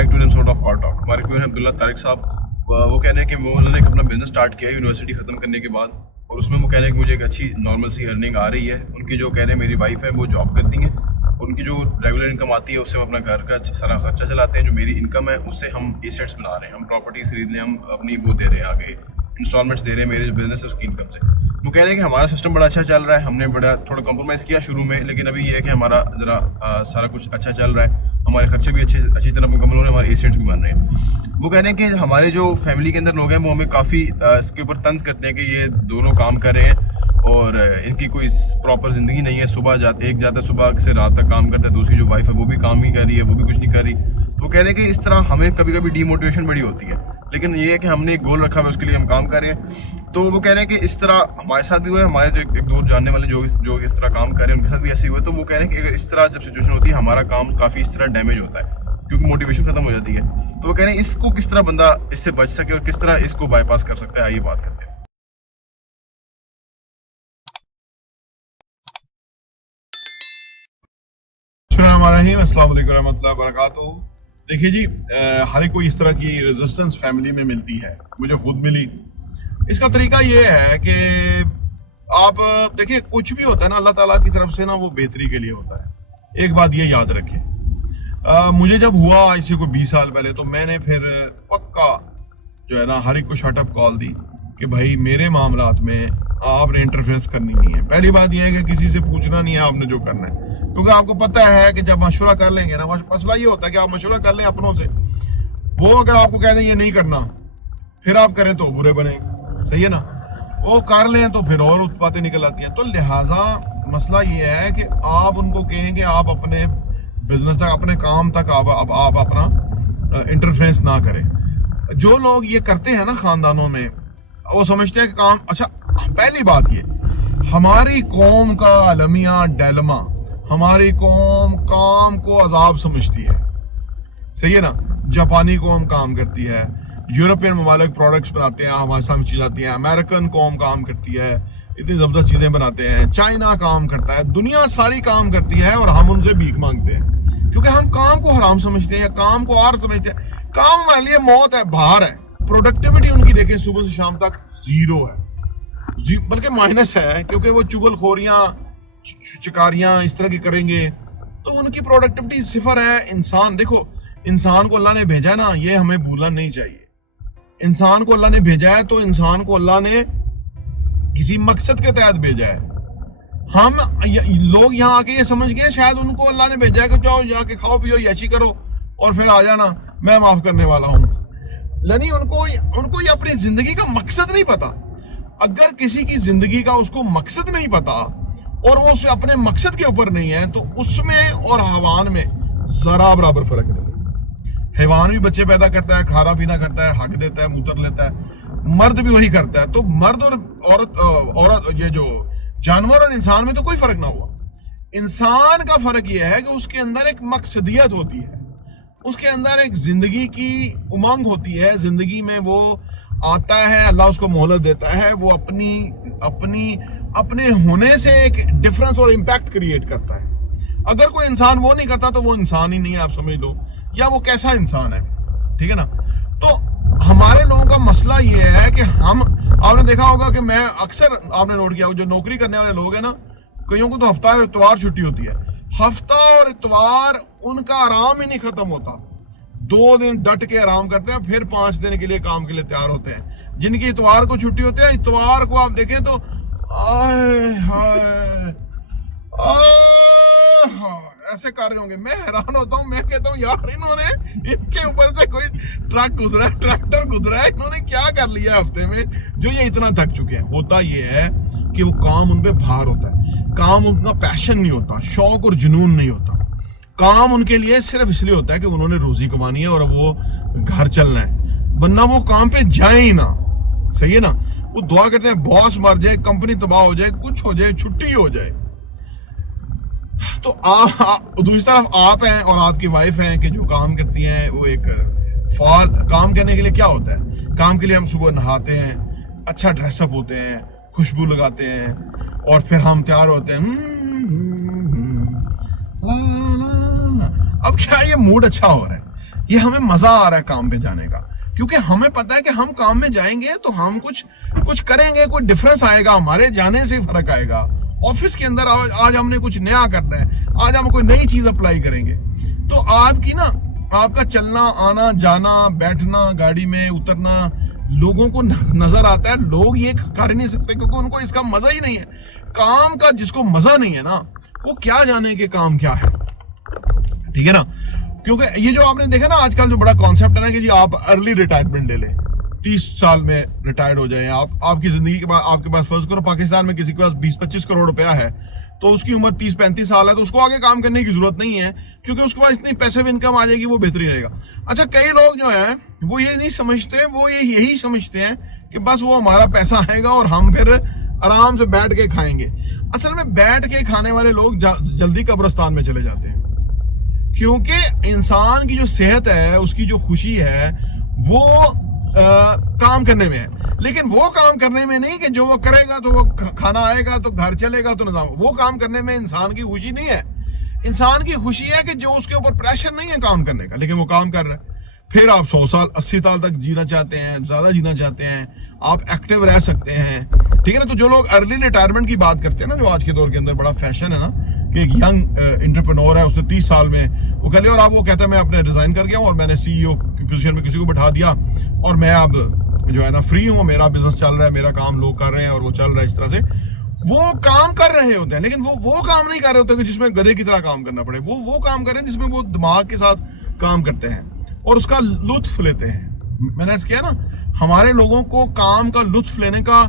Back to sort of car talk. हमारे क्यों अब्दुल्ला तारिक साहब, वो कह रहे हैं कि वो उन्होंने एक अपना बिजनेस स्टार्ट किया है यूनिवर्सिटी ख़त्म करने के बाद, और उसमें वो कह रहे हैं कि मुझे एक अच्छी नॉर्मल सी अर्निंग आ रही है। उनकी जो कह रहे हैं मेरी वाइफ है वो जॉब करती हैं, उनकी जो रेगुलर इनकम आती है उससे हम अपना घर का सारा खर्चा चलाते हैं। जो मेरी इनकम है उससे हम एसेट्स बना रहे हैं, हम प्रॉपर्टीज़ खरीद रहे हैं, हम अपनी वो दे रहे हैं, आगे इंस्टॉलमेंट्स दे रहे हैं मेरे जो बिजनेस है उसकी इनकम से। वो कह रहे हैं कि हमारा सिस्टम बड़ा अच्छा चल रहा है, हमने बड़ा थोड़ा कॉम्प्रोमाइज़ किया शुरू में, लेकिन अभी ये है कि हमारा ज़रा सारा कुछ अच्छा चल रहा है, हमारे खर्चे भी अच्छी तरह मुकम्मल हो रहे हैं, हमारे एसेट्स भी बन रहे हैं। वो कह रहे हैं कि हमारे जो फैमिली के अंदर लोग हैं वो हमें काफ़ी इसके ऊपर तंज करते हैं कि ये दोनों काम कर रहे हैं और इनकी कोई प्रॉपर ज़िंदगी नहीं है। एक जाता है सुबह से रात तक काम करता है, दूसरी जो वाइफ है वो भी काम ही कर रही है, वो भी कुछ नहीं कर रही। तो वो कह रहे हैं कि इस तरह हमें कभी कभी डीमोटिवेशन बड़ी होती है, लेकिन ये है कि हमने एक गोल रखा हुआ है, उसके लिए हम काम कर रहे हैं। तो वो कह रहे हैं कि इस तरह हमारे साथ भी हुआ है, हमारे जो एक दो जानने वाले जो इस तरह काम कर रहे हैं उनके साथ भी ऐसे ही हुआ है। तो वो कह रहे हैं कि अगर इस तरह जब सिचुएशन होती है हमारा काम काफ़ी इस तरह डैमेज होता है क्योंकि मोटिवेशन खत्म हो जाती है। तो वो कह रहे हैं इसको किस तरह बंदा इससे बच सके और किस तरह इसको बाईपास कर सकता है, आइए बात करते हैं। अस्सलाम वालेकुम रहमतुल्लाहि व बरकातुहू। देखिए जी, हर एक को इस तरह की रेजिस्टेंस फैमिली में मिलती है, मुझे खुद मिली। इसका तरीका ये है कि आप देखिए कुछ भी होता है ना अल्लाह ताला की तरफ से ना, वो बेहतरी के लिए होता है। एक बात ये याद रखें, मुझे जब हुआ इसे कोई 20 साल पहले, तो मैंने फिर पक्का जो है ना हर एक को शटअप कॉल दी कि भाई मेरे मामलात में आपने इंटरफेरेंस करनी नहीं है। पहली बात यह है कि किसी से पूछना नहीं है आपने जो करना है, क्योंकि आपको पता है कि जब मशवरा कर लेंगे ना, मसला ये होता है कि आप मशवरा कर लें अपनों से, वो अगर आपको कह दें ये नहीं करना, फिर आप करें तो बुरे बने, सही है ना, वो कर लें तो फिर और बातें निकल आती हैं। तो लिहाजा मसला ये है कि आप उनको कहें कि आप अपने बिजनेस तक, अपने काम तक आप अपना इंटरफेरेंस ना करें। जो लोग ये करते हैं ना खानदानों में, वो समझते हैं कि काम अच्छा। पहली बात ये, हमारी कौम का अलमिया डायलमा, हमारी कौम काम को अजाब समझती है, सही है ना। जापानी कौम काम करती है, यूरोपियन ममालिक प्रोडक्ट्स बनाते हैं, हमारे सामने चीज़ आती है। अमेरिकन कौम काम करती है, इतनी ज़बरदस्त चीज़ें बनाते हैं। चाइना काम करता है, दुनिया सारी काम करती है और हम उनसे भीख मांगते हैं क्योंकि हम काम को हराम समझते हैं, काम को आर समझते हैं। काम हमारे लिए मौत है, भार है। प्रोडक्टिविटी उनकी देखें सुबह से शाम तक जीरो है, बल्कि माइनस है, क्योंकि वो चुगलखोरियां शिकारियां इस तरह की करेंगे तो उनकी प्रोडक्टिविटी सिफर है। इंसान देखो, इंसान को अल्लाह ने भेजा ना, ये हमें भूलना नहीं चाहिए। इंसान को अल्लाह ने भेजा है तो इंसान को अल्लाह ने किसी मकसद के तहत भेजा है। हम लोग यहाँ आके ये समझ गए शायद उनको अल्लाह ने भेजा है कि जाओ जाके खाओ पियो याशी करो और फिर आ जाना, मैं माफ करने वाला हूँ। नहीं, उनको ये अपनी जिंदगी का मकसद नहीं पता। अगर किसी की जिंदगी का उसको मकसद नहीं पता और वो उसे अपने मकसद के ऊपर नहीं है, तो उसमें और हैवान में जरा बराबर फर्क नहीं। हैवान भी बच्चे पैदा करता है, खाना पीना करता है, हक देता है, मूत्र लेता है, मर्द भी वही करता है। तो मर्द और औरत ये जो जानवर और इंसान में तो कोई फर्क ना हुआ। इंसान का फर्क यह है कि उसके अंदर एक मकसदियत होती है, उसके अंदर एक जिंदगी की उमंग होती है, जिंदगी में वो आता है, अल्लाह उसको मोहलत देता है, वो अपने होने से एक डिफरेंस और इम्पैक्ट क्रिएट करता है। अगर कोई इंसान वो नहीं करता तो वो इंसान ही नहीं है, आप समझ लो, या वो कैसा इंसान है, ठीक है ना। तो हमारे लोगों का मसला ये है कि आपने देखा होगा कि मैं अक्सर आपने नोट किया, जो नौकरी करने वाले लोग हैं ना, कईयों को तो हफ्ता और इतवार छुट्टी होती है। हफ्ता और इतवार उनका आराम ही नहीं खत्म होता। 2 दिन डट के आराम करते हैं, फिर 5 दिन के लिए काम के लिए तैयार होते हैं। जिनकी इतवार को छुट्टी होती है, इतवार को आप देखें तो ऐसे कर रहे होंगे। मैं हैरान होता हूँ, मैं कहता हूँ यार इन्होंने इनके ऊपर से कोई ट्रक गुजरा है, ट्रैक्टर गुजरा है, इन्होंने क्या कर लिया हफ्ते में जो ये इतना थक चुके हैं। होता ये है कि वो काम उन पे भार होता है, काम उनका पैशन नहीं होता, शौक और जुनून नहीं होता। काम उनके लिए सिर्फ इसलिए होता है कि उन्होंने रोजी कमानी है और वो घर चलना है, वरना वो काम पे जाए ही ना, सही है ना। वो दुआ करते हैं बॉस मर जाए, कंपनी तबाह हो जाए, कुछ हो जाए, छुट्टी हो जाए। तो दूसरी तरफ आप हैं और आपकी वाइफ हैं कि जो काम करती हैं, वो एक फॉल काम करने के लिए क्या होता है, काम के लिए हम सुबह नहाते हैं, अच्छा ड्रेसअप होते हैं, खुशबू लगाते हैं और फिर हम तैयार होते हैं। अब क्या ये मूड अच्छा हो रहा है, ये हमें मजा आ रहा है काम पे जाने का, क्योंकि हमें पता है कि हम काम में जाएंगे तो हम कुछ करेंगे, कोई डिफरेंस आएगा, हमारे जाने से फर्क आएगा। ऑफिस के अंदर आज हमने कुछ नया करना है, आज हम कोई नई चीज अप्लाई करेंगे, तो आपका चलना आना जाना बैठना गाड़ी में उतरना लोगों को नजर आता है। लोग ये कर नहीं सकते क्योंकि उनको इसका मजा ही नहीं है। काम का जिसको मजा नहीं है ना, वो क्या जाने के काम क्या है, ठीक है ना। क्योंकि ये जो आपने देखा ना आजकल जो बड़ा कॉन्सेप्ट है ना कि जी आप अर्ली रिटायरमेंट ले लें, 30 साल में रिटायर्ड हो जाए आप, आपकी जिंदगी के बाद आपके पास फर्ज करो पाकिस्तान में किसी के पास 20-25 करोड़ रुपया है तो उसकी उम्र 30-35 साल है, तो उसको आगे काम करने की जरूरत नहीं है क्योंकि उसके पास इतनी पैसिव इनकम आ जाएगी, वो बेहतरी रहेगा। अच्छा, कई लोग जो हैं वो ये नहीं समझते, वो यही समझते हैं कि बस वो हमारा पैसा आएगा और हम फिर आराम से बैठ के खाएंगे। असल में बैठ के खाने वाले लोग जल्दी कब्रिस्तान में चले जाते हैं, क्योंकि इंसान की जो सेहत है, उसकी जो खुशी है वो काम करने में है, लेकिन वो काम करने में नहीं कि जो वो करेगा तो वो खाना आएगा तो घर चलेगा तो निजाम। वो काम करने में इंसान की खुशी नहीं है। इंसान की खुशी है कि जो उसके ऊपर प्रेशर नहीं है काम करने का, लेकिन वो काम कर रहा है। फिर आप 100 साल 80 साल तक जीना चाहते हैं, ज्यादा जीना चाहते हैं, आप एक्टिव रह सकते हैं, ठीक है ना। तो जो लोग अर्ली रिटायरमेंट की बात करते हैं ना, जो आज के दौर के अंदर बड़ा फैशन है ना कि एक यंग एंटरप्रेन्योर है, उसने 30 साल में वो कर लिया, और आप वो कहता है मैं अपने रिजाइन कर गया हूँ और मैंने CEO की पोजीशन में किसी को बैठा दिया और मैं अब जो है ना फ्री हूँ, मेरा बिजनेस चल रहा है, मेरा काम लोग कर रहे हैं और वो चल रहा है। इस तरह से वो काम कर रहे होते हैं, लेकिन वो काम नहीं कर रहे होते कि जिसमें गधे की तरह काम करना पड़े। वो काम कर रहे हैं जिसमें वो दिमाग के साथ काम करते हैं और उसका लुत्फ लेते हैं। मैंने अर्ज किया ना, हमारे लोगों को काम का लुत्फ लेने का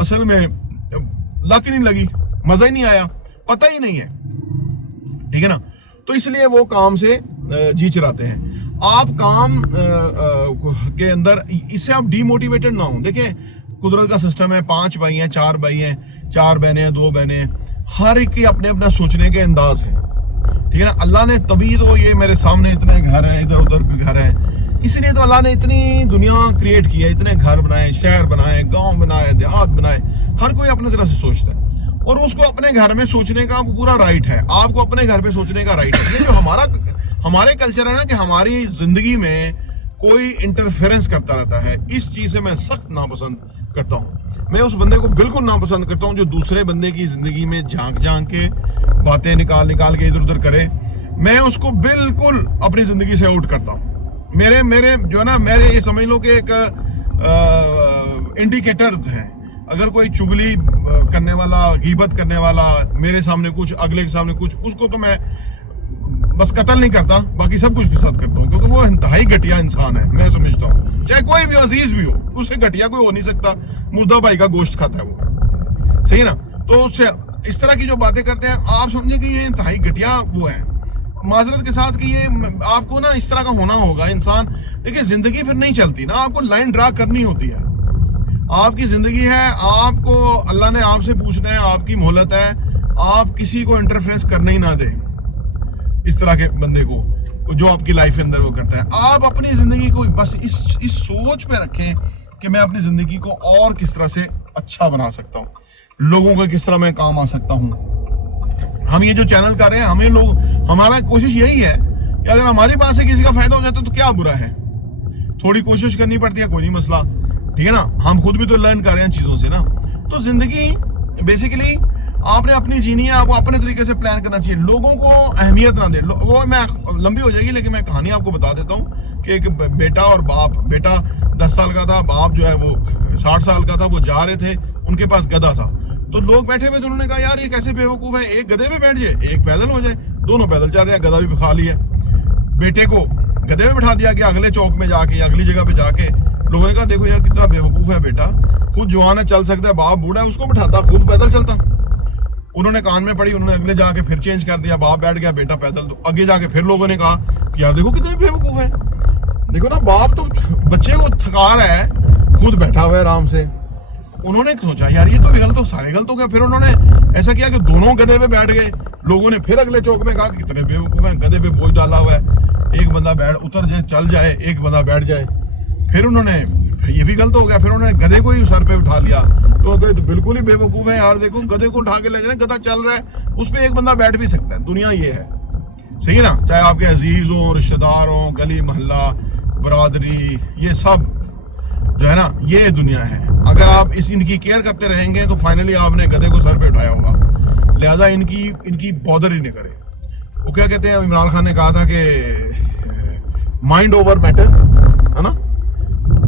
असल में लत ही नहीं लगी, मजा ही नहीं आया, पता ही नहीं है, ठीक है ना। तो इसलिए वो काम से जी चराते हैं। आप काम के अंदर इससे आप डीमोटिवेटेड ना हो। देखिए कुदरत का सिस्टम है, 5 भाई हैं, 4 भाई हैं, 4 बहनें हैं, 2 बहनें, हर एक के अपने अपना सोचने के अंदाज है, ठीक है ना। अल्लाह ने तभी तो ये मेरे सामने इतने घर हैं, इधर उधर भी घर हैं, इसलिए तो अल्लाह ने इतनी दुनिया क्रिएट की है, इतने घर बनाए, शहर बनाए, गांव बनाए, देहात बनाए। हर कोई अपनी तरह से सोचता है और उसको अपने घर में सोचने का पूरा राइट है। आपको अपने घर पे सोचने का राइट है। ये जो हमारे कल्चर है ना कि हमारी जिंदगी में कोई इंटरफेरेंस करता रहता है, इस चीज से मैं सख्त नापसंद करता हूँ। मैं उस बंदे को बिल्कुल नापसंद करता हूँ जो दूसरे बंदे की जिंदगी में झांक के बातें निकाल के इधर उधर करे। मैं उसको बिल्कुल अपनी जिंदगी से आउट करता हूँ। मेरे जो है ना, मेरे ये समझ लो कि एक इंडिकेटर है। अगर कोई चुगली करने वाला, गीबत करने वाला मेरे सामने कुछ, अगले के सामने कुछ, उसको तो मैं बस कत्ल नहीं करता, बाकी सब कुछ के साथ करता हूँ, क्योंकि वो इंतहाई घटिया इंसान है। मैं समझता हूँ चाहे कोई भी अजीज भी हो, उससे घटिया कोई हो नहीं सकता। मुर्दा भाई का गोश्त खाता है वो, सही है ना। तो उससे इस तरह की जो बातें करते हैं, आप समझिए कि ये इंतहाई घटिया वो है, माजरत के साथ कि ये आपको ना इस तरह का होना होगा इंसान। देखिए जिंदगी फिर नहीं चलती ना, आपको लाइन ड्रा करनी होती है। आपकी जिंदगी है, आपको अल्लाह ने आपसे पूछना है, आपकी मोहलत है, आप किसी को इंटरफेरेंस करने ही ना दे, इस तरह के बंदे को जो आपकी लाइफ के अंदर वो करता है। आप अपनी जिंदगी को बस इस सोच पे रखें कि मैं अपनी जिंदगी को और किस तरह से अच्छा बना सकता हूँ, लोगों का किस तरह मैं काम आ सकता हूँ। हम ये जो चैनल कर रहे हैं, हमारा कोशिश यही है कि अगर हमारी बात से किसी का फायदा हो जाता तो क्या बुरा है। थोड़ी कोशिश करनी पड़ती है, कोई नहीं मसला, ठीक है ना। हम खुद भी तो लर्न कर रहे हैं चीजों से ना। तो जिंदगी बेसिकली आपने अपनी जीनी है, आपको अपने तरीके से प्लान करना चाहिए, लोगों को अहमियत ना दे। वो मैं लंबी हो जाएगी, लेकिन मैं कहानी आपको बता देता हूँ कि एक बेटा और बाप, बेटा 10 साल का था, बाप जो है वो 60 साल का था। वो जा रहे थे, उनके पास गधा था, तो लोग बैठे हुए थे, उन्होंने कहा यार ये कैसे बेवकूफ है, एक गधे में बैठ जाए, एक पैदल हो जाए। दोनों पैदल चल रहे हैं, गधा भी खा लिया। बेटे को गधे में बिठा दिया कि अगले चौक में जाके, अगली जगह पे जाके। लोगों ने कहा देखो यार कितना बेवकूफ है बेटा, खुद जवान है, चल सकता है, बाप बूढ़ा है, उसको बिठाता, खुद पैदल चलता। उन्होंने कान में पड़ी, उन्होंने अगले जाके फिर चेंज कर दिया, बाप बैठ गया, बेटा पैदल। तो आगे जाके फिर लोगों ने कहा कि यार देखो कितने बेवकूफ है, देखो ना बाप तो बच्चे को थका रहा है, खुद बैठा हुआ है आराम से। उन्होंने सोचा यार ये तो गलत, तो सारे गलत हो गया। फिर उन्होंने ऐसा किया कि दोनों गधे पे बैठ गए। लोगों ने फिर अगले चौक में कहा कि कितने बेवकूफ हैं, गधे पे बोझ डाला हुआ है, एक बंदा बैठ उतर जाए, चल जाए, एक बंदा बैठ जाए। फिर उन्होंने, ये भी गलत हो गया, फिर उन्होंने गधे को ही सर पे उठा लिया। तो गए तो बिल्कुल ही बेवकूफ है यार, देखो गधे को उठा के ले जाए, गधा चल रहा है, उस पर एक बंदा बैठ भी सकता है। दुनिया ये है, सही है ना, चाहे आपके अजीज हो, रिश्तेदार हो, गली मोहल्ला, बरादरी, ये सब जो है ना, ये दुनिया है। अगर आप इनकी केयर करते रहेंगे तो फाइनली आपने गधे को सर पे उठाया होगा। लिहाजा इनकी बॉदर ही नहीं करे। वो क्या कहते हैं, इमरान खान ने कहा था कि माइंड ओवर मैटर, है ना,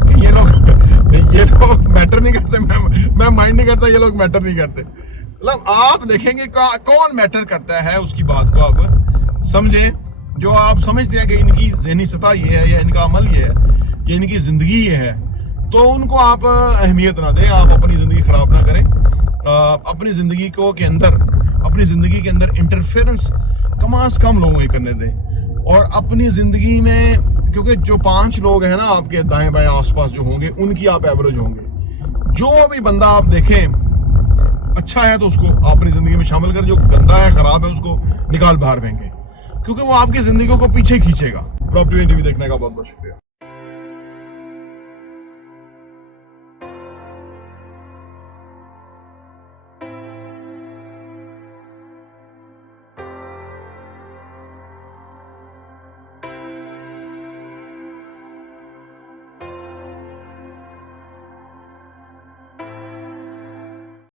कि ये लोग मैटर नहीं करते, मैं माइंड नहीं करता, ये लोग मैटर नहीं करते। मतलब आप देखेंगे कौन मैटर करता है, उसकी बात को आप समझें। जो आप समझते हैं कि इनकी ज़हनी सतह ये है, या इनका अमल ये है, या इनकी ज़िंदगी ये है, तो उनको आप अहमियत ना दें। आप अपनी ज़िंदगी ख़राब ना करें। अपनी ज़िंदगी के अंदर इंटरफेरेंस कम से कम लोगों को करने दें। और अपनी ज़िंदगी में, क्योंकि जो 5 लोग हैं ना आपके दाएं बाएं आसपास जो होंगे, उनकी आप एवरेज होंगे। जो भी बंदा आप देखें अच्छा है तो उसको आप अपनी ज़िंदगी में शामिल करें, जो गंदा है, ख़राब है, उसको निकाल बाहर फेंकें, क्योंकि वो आपकी ज़िंदगी को पीछे खींचेगा। प्रॉपर्टी इंटरव्यू देखने का बहुत बहुत शुक्रिया।